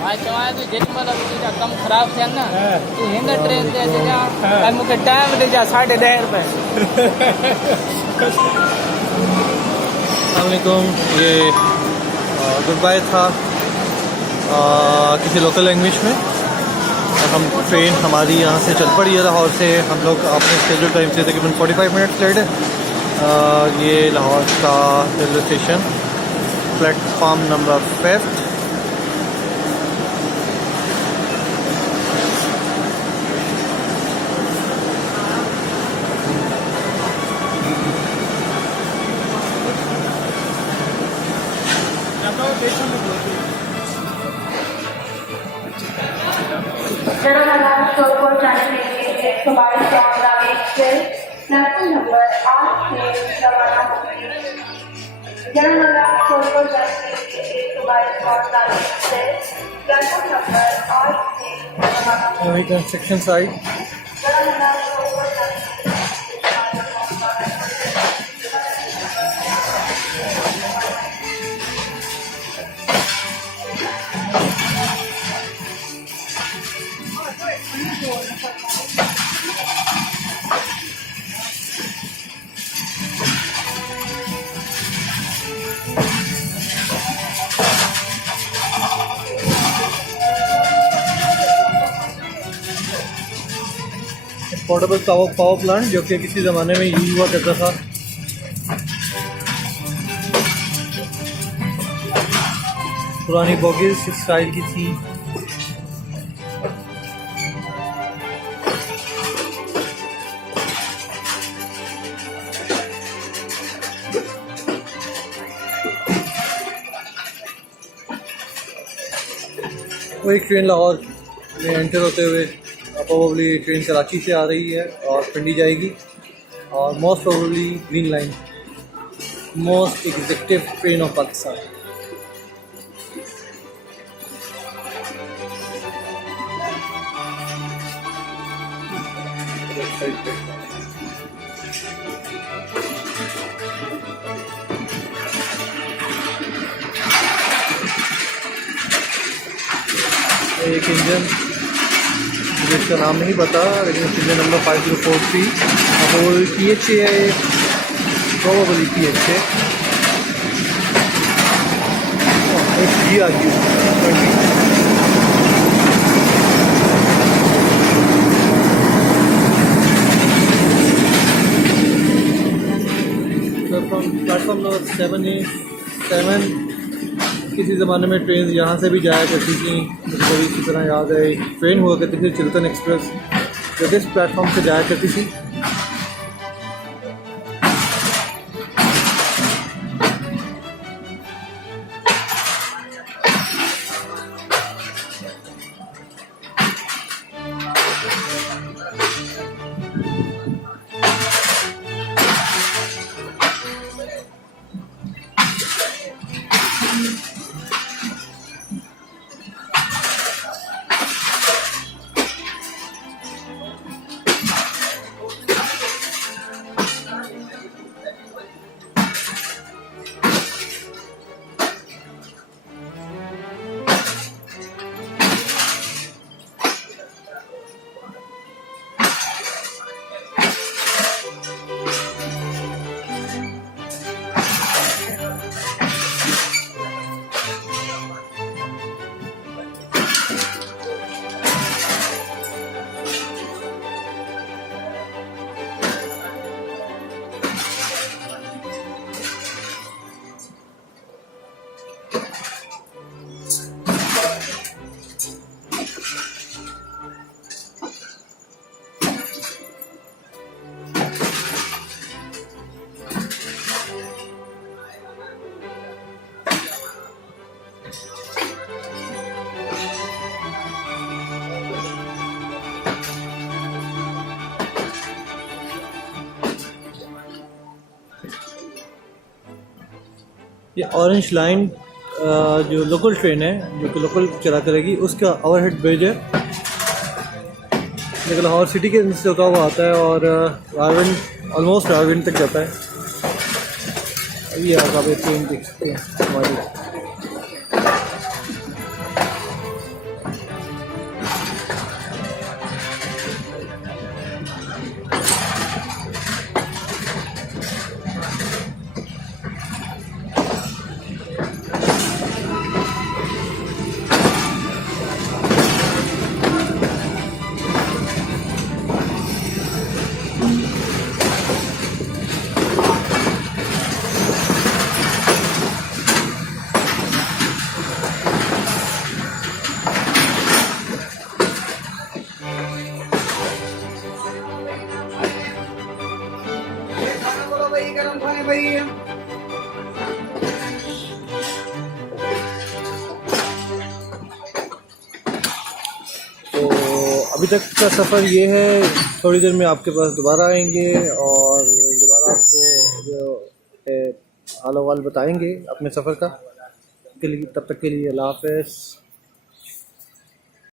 हां चवाए तो जित मतलब तुझा कम खराब थे ना तू हिंद ट्रेन ते अचे जा ऐं मूंखे टाइम ॾे जा 10.5 रुपए। अस्सलामुअलैकुम। ये गुड बाय था किसी लोकल लैंग्वेज में, और हम ट्रेन हमारी यहाँ से चल पड़ी है लाहौर से। हम लोग अपने स्केड्यूल टाइम से तकरीबन 45 मिनट्स लेट है। ये लाहौर का रेलवे स्टेशन, प्लेटफॉर्म नंबर 5। वही construction side portable power plant, जो कि किसी ज़माने में यूज हुआ करता था। पुरानी बोगीज इस स्टाइल की थी। वो एक ट्रेन लाहौर में एंटर होते हुए प्रोबेबली ट्रेन कराची से आ रही है और पिंडी जाएगी, और most probably green line, most executive train of Pakistan. एक इंजन जिसका नाम नहीं पता, लेकिन इंजन नंबर 5043 वो PH है, प्रोबेबली PH है। प्लेटफॉर्म नंबर 7 किसी ज़माने में ट्रेन यहाँ से भी जाया करती थी। मुझे बड़ी इसी तरह याद है, ट्रेन हुआ करती थी चिल्तन एक्सप्रेस, जो इस प्लेटफॉर्म से जाया करती थी। ये ऑरेंज लाइन जो लोकल ट्रेन है, जो कि लोकल चला करेगी, उसका ओवरहेड ब्रिज है, लेकिन लाहौर सिटी के से होता हुआ आता है और रावलपिंडी, ऑलमोस्ट रावलपिंडी तक जाता है। ये आप ट्रेन देख सकते हैं हमारी। अभी तक का सफ़र ये है। थोड़ी देर में आपके पास दोबारा आएंगे और दोबारा आपको जो है हाल अहवाल बताएंगे अपने सफ़र का। के लिए तब तक के लिए अल्लाह हाफ़िज़।